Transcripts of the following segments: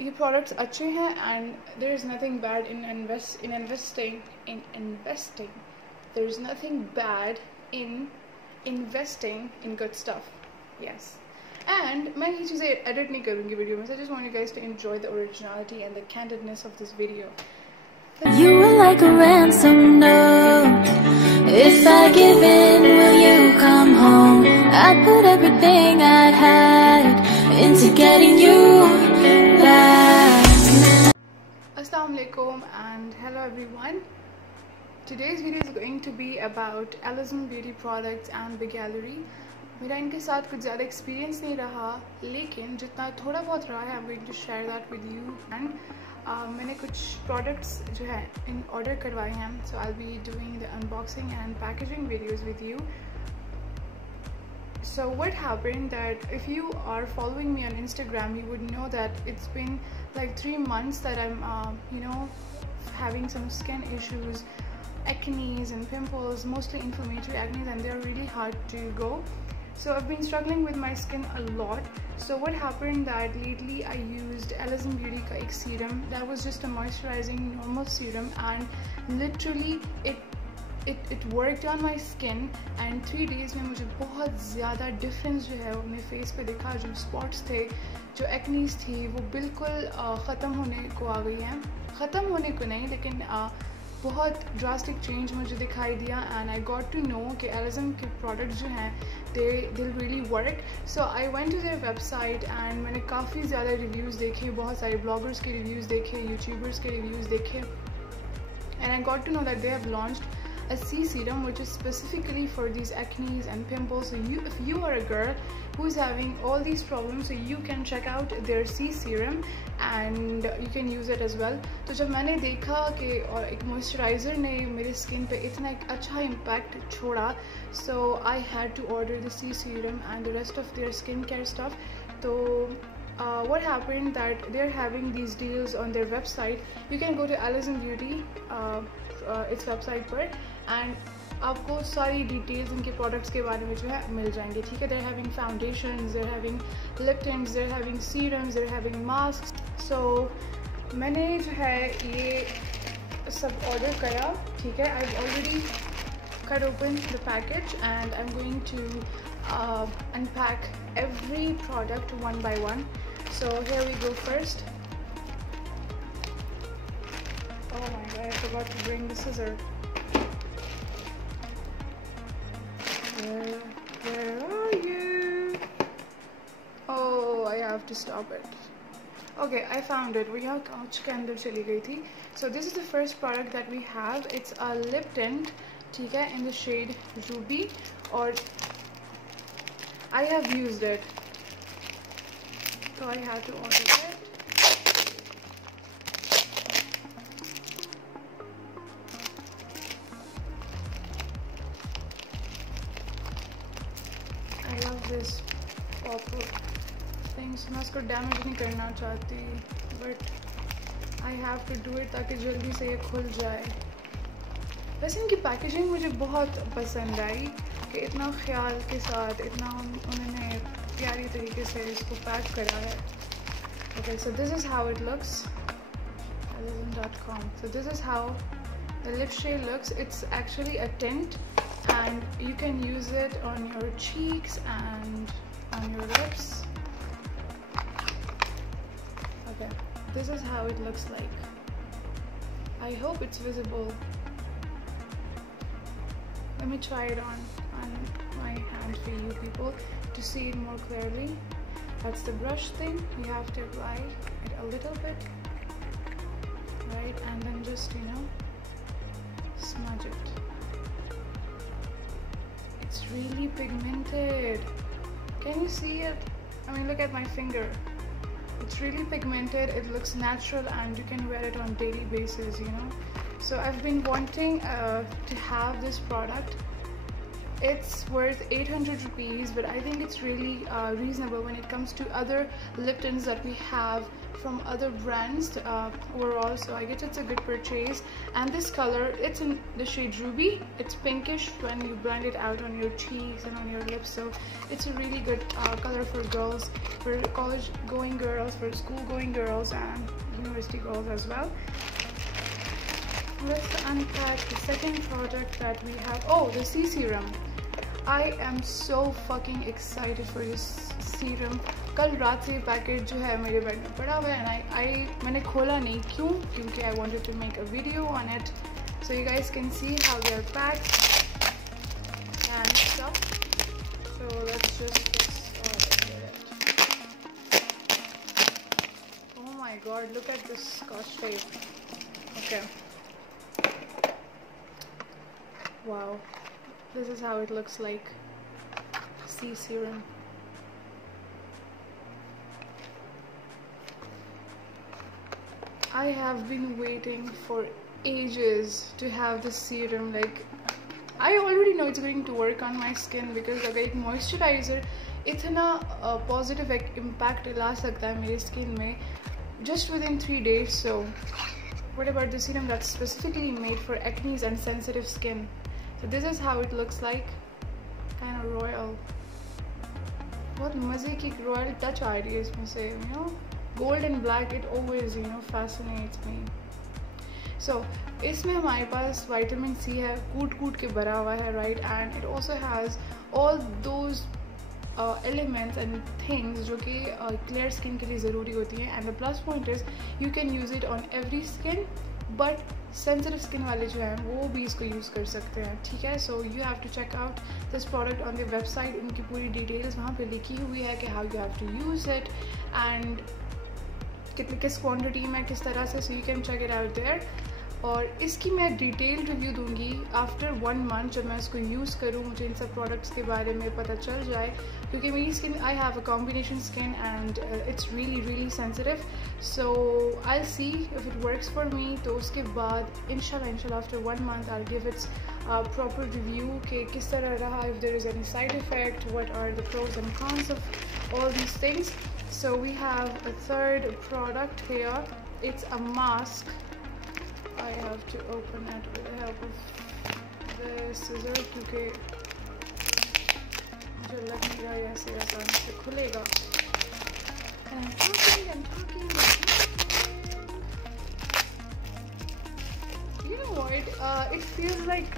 ये products अच्छे हैं and there is nothing bad in investing. There is nothing bad in investing in good stuff. Yes. And मैं ये चीज़ें edit नहीं करूँगी वीडियो में. So I just want you guys to enjoy the originality and the candidness of this video. You were like a ransom note. If I give in, will you come home? I put everything I had into getting you back. Assalamu alaikum and hello everyone. Today's video is going to be about Alizon beauty products and Big Gallery. मेरा इनके साथ कुछ ज़्यादा experience नहीं रहा, लेकिन जितना थोड़ा बहुत रहा है I'm going to share that with you. And मैंने कुछ products जो है इन order करवाए हैं, so I'll be doing the unboxing and packaging videos with you. So what happened that if you are following me on Instagram, you would know that it's been like 3 months that I'm having some skin issues, acne and pimples, mostly inflammatory acne, and they're really hard to go. So I've been struggling with my skin a lot. So what happened that lately I used Alizon Beauty का एक serum that was just a moisturizing normal serum, and literally it worked on my skin, and 3 days में मुझे बहुत ज़्यादा difference जो है वो अपने face पे दिखा. जो spots थे, जो acnes थी, वो बिल्कुल ख़त्म होने को आ गई हैं. ख़त्म होने को नहीं, लेकिन बहुत ड्रास्टिक चेंज मुझे दिखाई दिया. And I got to know कि एलिजन के प्रोडक्ट जो हैं they really work. So I went to their website एंड मैंने काफ़ी ज़्यादा रिव्यूज़ देखे, बहुत सारे ब्लॉगर्स के रिव्यूज़ देखे, यूट्यूबर्स के रिव्यूज़ देखे, and I got to know that they have launched a C serum which is specifically for these acnes and pimples. So if you are a girl who's having all these problems, so you can check out their C serum and you can use it as well. तो जब मैंने देखा कि और एक moisturizer ने मेरे skin पे इतना एक अच्छा impact छोड़ा, so I had to order the C serum and the rest of their skincare stuff. तो what happened that they're having these deals on their website. You can go to Alizon Beauty इस website पर and आपको सारी details इनके products के बारे में जो है मिल जाएंगे. ठीक है. They're having foundations, they're having lip tints, they're having serums, they're having mask. So मैंने जो है ये सब ऑर्डर करा. ठीक है. I have already cut open the package and I'm going to unpack every product one by one. So here we go first. Oh my god, I forgot to bring the scissor. Where are you? Oh, I have to stop it. Okay, I found it. वो यहाँ couch के अंदर चली गई थी. So this is the first product that we have. It's a lip tint. ठीक है, in the shade Ruby. और I have used it, so I had to order it. I love this pop-up things. मैं इसको damage नहीं करना चाहती, but I have to do it ताकि जल्दी से ये खुल जाए. वैसे इनकी पैकेजिंग मुझे बहुत पसंद आई कि इतना ख्याल के साथ इतना उन्होंने प्यारी तरीके से इसको पैक करा है. Okay, so this is how it looks. Alizon.com. So this is how the lip shade looks. It's actually a tint, and you can use it on your cheeks and on your lips. Okay, this is how it looks like. I hope it's visible. Let me try it on my hand for you people to see it more clearly. That's the brush thing. You have to apply it a little bit, right, and then just smudge it. It's really pigmented. Can you see it? I mean, look at my finger. It's really pigmented. It looks natural, and you can wear it on daily basis. So I've been wanting to have this product It's worth 800 rupees, but I think it's really reasonable when it comes to other lip tints that we have from other brands overall. So I guess it's a good purchase. And this color, it's in the shade Ruby. It's pinkish when you blend it out on your cheeks and on your lips. So it's a really good color for girls, for college going girls, for school going girls, and university girls as well. Let's unpack the second product that we have. Oh, the C serum. I am so fucking excited for this serum. कल रात से packet जो है मेरे bag में पड़ा हुआ है, and मैंने खोला नहीं. क्यों? क्योंकि I wanted to make a video on it, so you guys can see how they are packed and stuff. So let's just get started with it. Oh my god, look at this Scotch tape. Okay. Wow, this is how it looks like. C serum. I have been waiting for ages to have this serum. Like, I already know it's going to work on my skin because अगर एक moisturizer इतना positive impact ला सकता है मेरी skin में just within 3 days. So what about the serum that's specifically made for acne and sensitive skin? So this is how it looks like. Kind of royal. बहुत मज़े की royal touch आ रही है इसमें से, you know. Gold and black, it always, you know, fascinates me. So इसमें हमारे पास vitamin C है, कूट के भरा हुआ है, right? And it also has all those elements and things जो कि clear skin के लिए ज़रूरी होती हैं. And the plus point is you can use it on every skin, but sensitive skin वाले जो हैं वो भी इसको यूज़ कर सकते हैं, ठीक है? So you have to check out this product on the website. उनकी पूरी details वहाँ पे लिखी हुई है कि how you have to use it and किस क्वांटिटी में, किस तरह से. So you can check it out there. और इसकी मैं डिटेल रिव्यू दूंगी आफ्टर 1 मंथ. जब मैं इसको यूज़ करूँ, मुझे इन सब प्रोडक्ट्स के बारे में पता चल जाए, क्योंकि मेरी skin, I have a combination skin and it's really sensitive. So I see if it works for me. तो उसके बाद इंशाल्लाह after 1 month I give it's proper review कि किस तरह रहा, if there is any side effect, what are the pros and cons of all these things. So we have a third product here. It's a mask. I have to open it with the help of the scissors क्योंकि मुझे लग नहीं रहा है ऐसे आसान से खुलेगा. And I'm talking. You know what? It feels like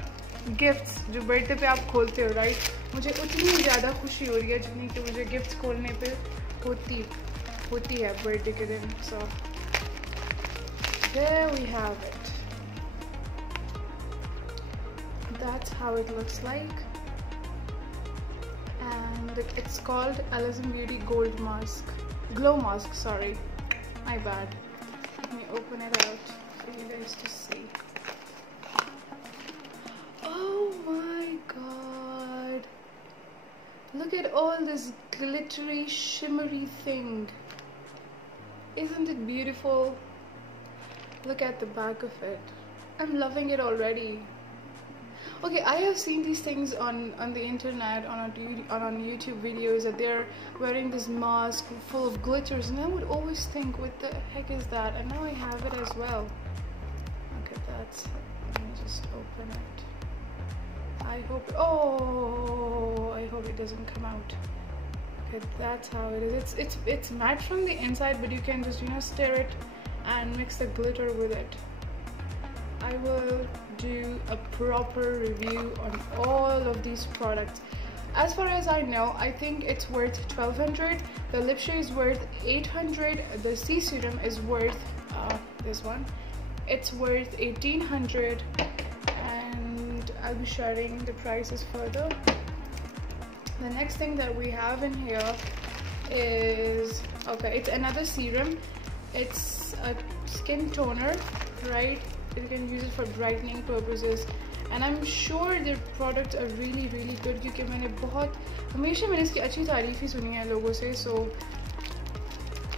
gifts जो बर्थडे पे आप खोलते हो, right? मुझे उतनी ज़्यादा खुशी हो रही है जितनी कि मुझे गिफ्ट्स खोलने पे होती है बर्थडे के दिन. So there we have it. That's how it looks like, and it's called Alison Beauty Gold Mask, Glow Mask, sorry, my bad. Let me open it out for you guys to see. Oh my god, look at all this glittery shimmery thing. Isn't it beautiful? Look at the back of it. I'm loving it already. Okay, I have seen these things on the internet, on YouTube videos, that they're wearing this mask full of glitters, and I would always think, what the heck is that? And now I have it as well. Look at that. Let me just open it. I hope it doesn't come out. Okay, that's how it is. It's matte from the inside, but you can just, you know, stir it and mix the glitter with it. I will do a proper review on all of these products. As far as I know, I think it's worth 1200. The lip shade is worth 800. The C serum is worth this one. It's worth 1800, and I'll be sharing the prices further. The next thing that we have in here is, okay, it's another serum. It's a skin toner, right? You can use it for brightening purposes, and I'm sure their products are really good क्योंकि मैंने हमेशा मैंने इसकी अच्छी तारीफ ही सुनी है लोगों से. So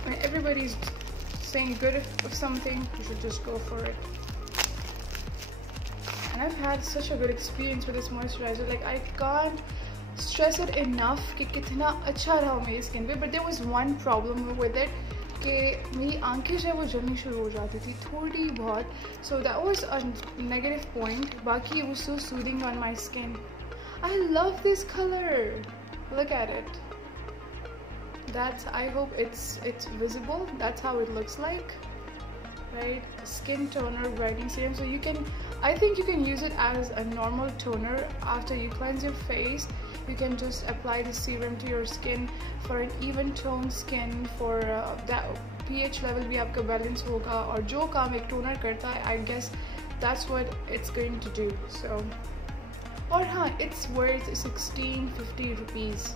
when everybody's saying good of something, you should just go for it. And and I've had such a good experience with this moisturizer. Like I can't stress it enough कि कितना अच्छा रहा मेरी skin पे. But there was one problem with it कि मेरी आंखें जो है वो जलनी शुरू हो जाती थी थोड़ी बहुत. So that was a negative point. बाकी it was so soothing on my skin. I love this color. Look at it. That's, I hope it's visible. That's how it looks like, right? Skin toner brightening serum. So you can, I think you can use it as a normal toner after you cleanse your face. You can just apply the serum to your skin for an even toned skin, for that pH level भी आपका balance होगा, और जो काम एक toner करता है, I guess that's what it's going to do. So, और हाँ, it's worth 1650 rupees.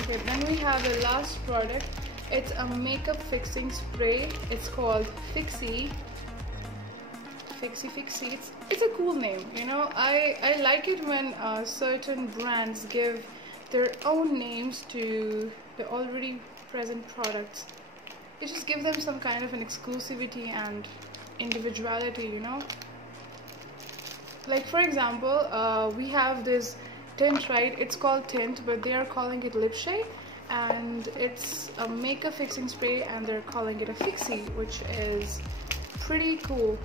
Okay, then we have the last product. It's a makeup fixing spray. It's called Fixie. Fixie. It's a cool name, you know. I like it when certain brands give their own names to the already present products. It just gives them some kind of an exclusivity and individuality, you know. Like for example, we have this tint, right? It's called tint, but they are calling it lip shade, and it's a makeup fixing spray and they're calling it a Fixie, which is pretty cool.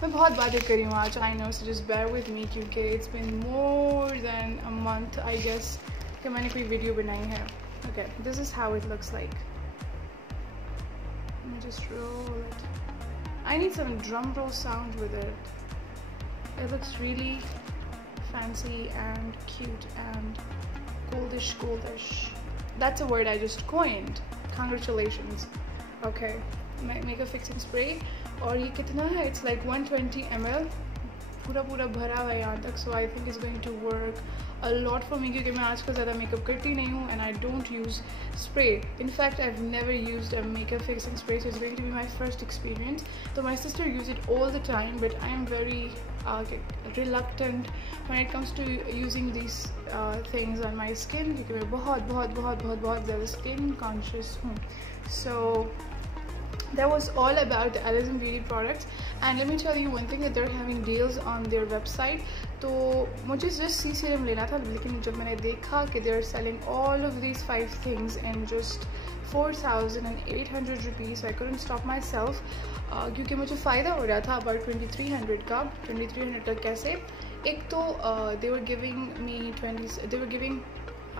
मैं बहुत बातें करी हूँ आज, I know, so just bear with me क्योंकि it's been more than a month, I guess, कि मैंने कोई वीडियो बनाई है. Okay, this is how it looks like. Let me just roll it. I need some drum roll sound with it. It looks really fancy and cute and goldish. That's a word I just coined. Congratulations. Okay, makeup fixing spray. और ये कितना है? It's like 120 ml. पूरा भरा हुआ है यहाँ तक. So I think it's going to work a lot for me क्योंकि मैं आजकल ज़्यादा मेकअप करती नहीं हूँ and I don't use spray. In fact, I've never used a makeup fixing spray, so it's going to be my first experience. So my sister uses it all the time, but I am very reluctant when it comes to using these things on my skin क्योंकि मैं बहुत ज़्यादा skin conscious हूँ. So that was all about the Alizem Beauty products, and let me tell you one thing, that they're having deals on their website. तो मुझे just C serum लेना था, लेकिन जब मैंने देखा कि they're selling all of these 5 things in just 4,800 rupees, I couldn't stop myself क्योंकि मुझे फ़ायदा हो रहा था about 2300 का. 2300 का कैसे? एक तो they were giving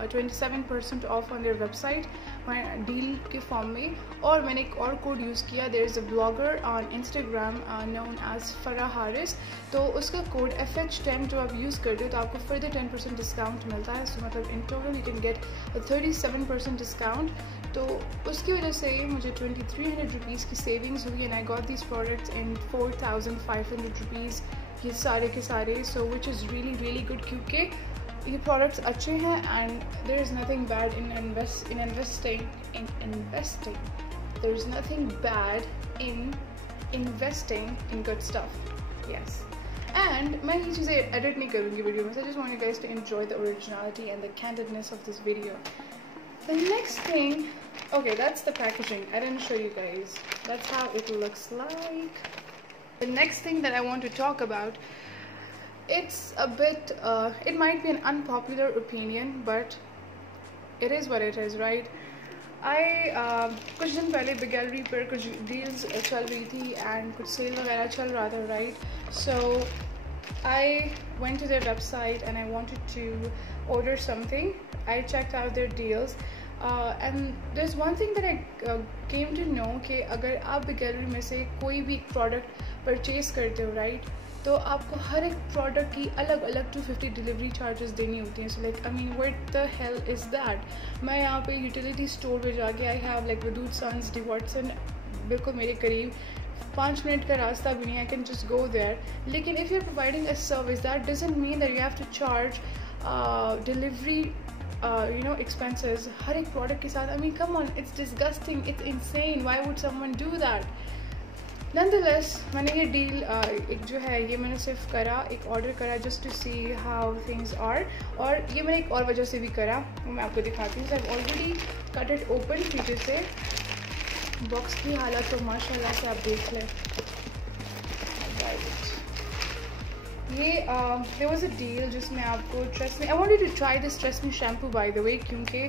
27% off on their website deal के फॉर्म में, और मैंने एक और कोड यूज़ किया. there is a blogger on Instagram known as Farah Haris, तो उसका कोड FH10 जो आप यूज़ करते हो तो आपको further 10% डिस्काउंट मिलता है. so मतलब in total you can get a 37% discount. तो उसकी वजह से मुझे 2300 रुपीज़ की सेविंग्स हुई and I got these products in 4,500 rupees, ये सारे के सारे. so which is really good क्योंकि ये products अच्छे हैं and there is nothing bad in investing. There is nothing bad in investing in good stuff. Yes. And मैं ये चीज़ें edit नहीं करूँगी वीडियो में. I just want you guys to enjoy the originality and the candidness of this video. The next thing, okay, that's the packaging. I didn't show you guys. That's how it looks like. The next thing that I want to talk about, it's a bit it might be an unpopular opinion, but it is what it is, right? I कुछ दिन पहले big gallery पर कुछ deals चल रही थी and कुछ cell वगैरह चल रहा था, right? So I went to their website and I wanted to order something. I checked out their deals and there's one thing that I came to know कि अगर आप बिग गैलरी में से कोई भी प्रोडक्ट परचेज करते हो, right, तो आपको हर एक प्रोडक्ट की अलग अलग 250 डिलीवरी चार्जेस देनी होती हैं. So like I mean what the hell is that. मैं यहाँ पे यूटिलिटी स्टोर पे जाके I have like Wadood sons D Watson बिल्कुल मेरे करीब, 5 मिनट का रास्ता भी नहीं. I can just go there. लेकिन if you are providing a service that doesn't mean that you have to charge delivery expenses हर एक प्रोडक्ट के साथ. I mean come on, it's disgusting, it's insane. Why would someone do that? Nonetheless, मैंने ये deal एक जो है ये मैंने सिर्फ करा, एक ऑर्डर करा just to see how things are, और ये मैंने एक और वजह से भी करा, वो मैं आपको दिखाती हूँ. I already cut it open पीछे से. बॉक्स की हालत तो माशाल्लाह से आप देख लें. ये there was a deal जिसमें आपको TRESemmé, I wanted to try this TRESemmé shampoo by the way, क्योंकि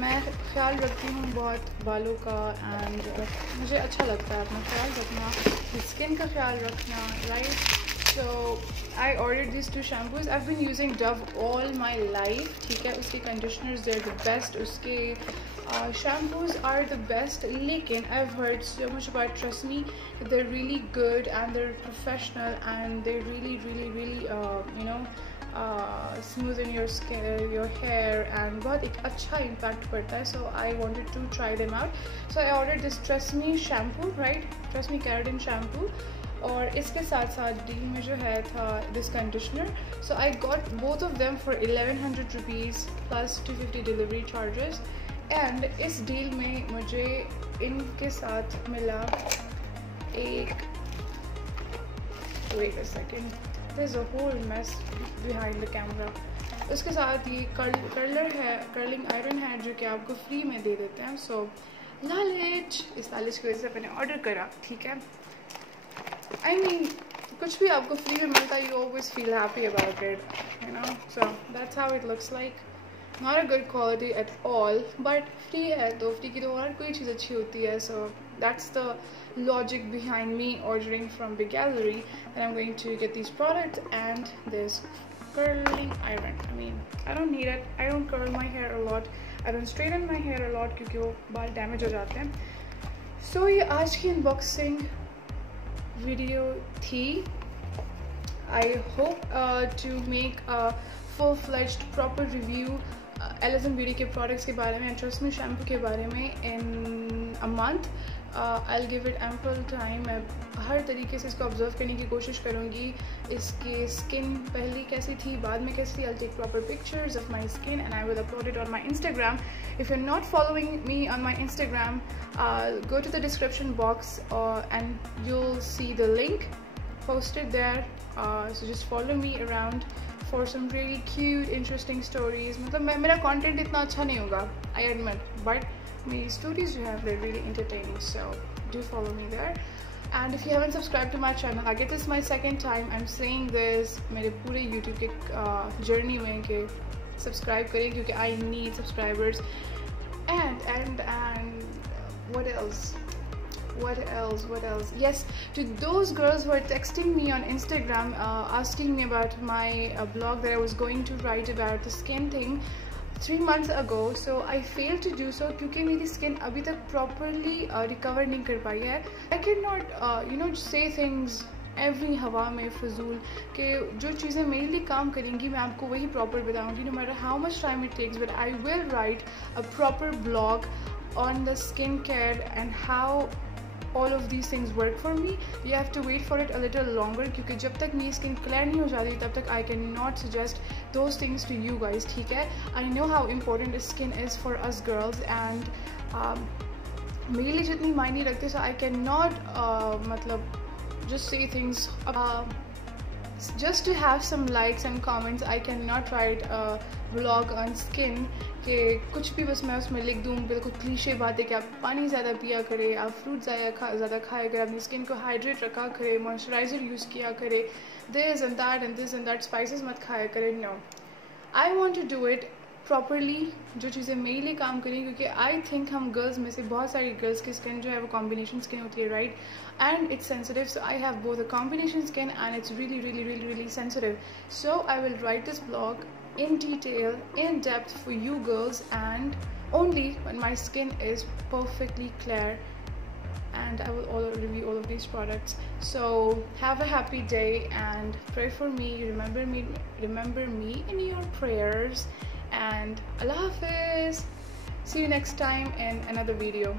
मैं ख्याल रखती हूँ बहुत बालों का एंड मुझे अच्छा लगता है अपना ख्याल रखना, स्किन का ख्याल रखना, right. So I ordered these two shampoos. I've been using Dove all my life. ठीक है, उसके conditioners they're the best, उसके shampoos are the best. लेकिन I've heard so much about TRESemmé that they're really good and they're professional and they really you know smoothen your skin, your hair and बहुत एक अच्छा impact पड़ता है. So I wanted to try them out. So I ordered this TRESemmé shampoo, right? TRESemmé Keratin shampoo. और इसके साथ साथ deal में जो है था this conditioner. So I got both of them for 1100 rupees plus 250 delivery charges. And इस deal में मुझे इनके साथ मिला एक, wait a second, there is a whole mess behind the camera. उसके साथ ये कर्लर है, कर्लिंग आयरन है जो कि आपको फ्री में दे देते हैं. सो लालच, इस लालच की वजह से मैंने ऑर्डर करा. ठीक है, I mean, कुछ भी आपको फ्री में मिलता है, you always feel happy about it, you know. So that's how it looks like. Not a good quality at all, but free है तो फ्री की तो और कोई चीज़ अच्छी होती है. So that's the logic behind me ordering from Big Gallery, and I'm going to get these products and this curling iron. I mean, I don't need it. I don't curl my hair a lot. I don't straighten my hair a lot क्योंकि वो बाल damage हो जाते हैं. So ये आज की unboxing video थी. I hope to make a full-fledged proper review LSM Beauty के प्रोडक्ट्स के बारे में, ट्रेस्मी शैम्पू के बारे में in a month. I'll give it ample time. मैं हर तरीके से इसको ऑब्जर्व करने की कोशिश करूँगी. इसकी स्किन पहले कैसी थी, बाद में कैसी. I'll take proper pictures of my skin and I will upload it on my Instagram. If you're not following me on my Instagram, go to the description box and you'll see the link posted there. So just follow me around for some really cute, interesting stories. मतलब मेरा content इतना अच्छा नहीं होगा, I admit, but मेरी stories जो हैं they're really entertaining. So do follow me there. And if you haven't subscribed to my channel, I get this my second time I'm saying this मेरे पूरे YouTube के journey में कि subscribe करें क्योंकि I need subscribers. And what else? Yes, to those girls who are texting me on Instagram asking me about my blog that I was going to write about the skin thing 3 months ago. So I failed to do so क्योंकि मेरी skin अभी तक properly recover नहीं कर पाई है. I cannot say things every हवा में फजूल कि जो चीज़ें मेरे लिए काम करेंगी मैं आपको वही प्रॉपर बताऊंगी, no matter how much time it takes. But I will write a proper blog on the skin care and how all of these things work for me. You have to wait for it a little longer क्योंकि जब तक मेरी skin clear नहीं हो जाती तब तक I cannot suggest those things to you guys. ठीक है, I know how important skin is for us girls and मेरे लिए जितनी मायने रखते, so I cannot मतलब just say things just to have some likes and comments. I cannot write a vlog on skin कि कुछ भी बस मैं उसमें लिख दूँ बिल्कुल क्लीशे बातें कि आप पानी ज़्यादा पिया करें, आप फ्रूट ज़्यादा खाया करें, अपनी स्किन को हाइड्रेट रखा करें, मॉइस्चराइज़र यूज़ किया करें, दिस एंड दैट स्पाइसेस मत खाया करें. No, I want to do it properly, जो चीज़ें मेरे लिए काम करें क्योंकि आई थिंक हम गर्ल्स में से बहुत सारी गर्ल्स की स्किन जो है वो कॉम्बिनेशन स्किन होती है, right, and it's sensitive. So I have both a combination skin and it's really sensitive. So I will write this blog in detail, in depth for you girls, and only when my skin is perfectly clear, and I will review all of these products. So have a happy day and pray for me. Remember me in your prayers, and Allah Hafiz. See you next time in another video.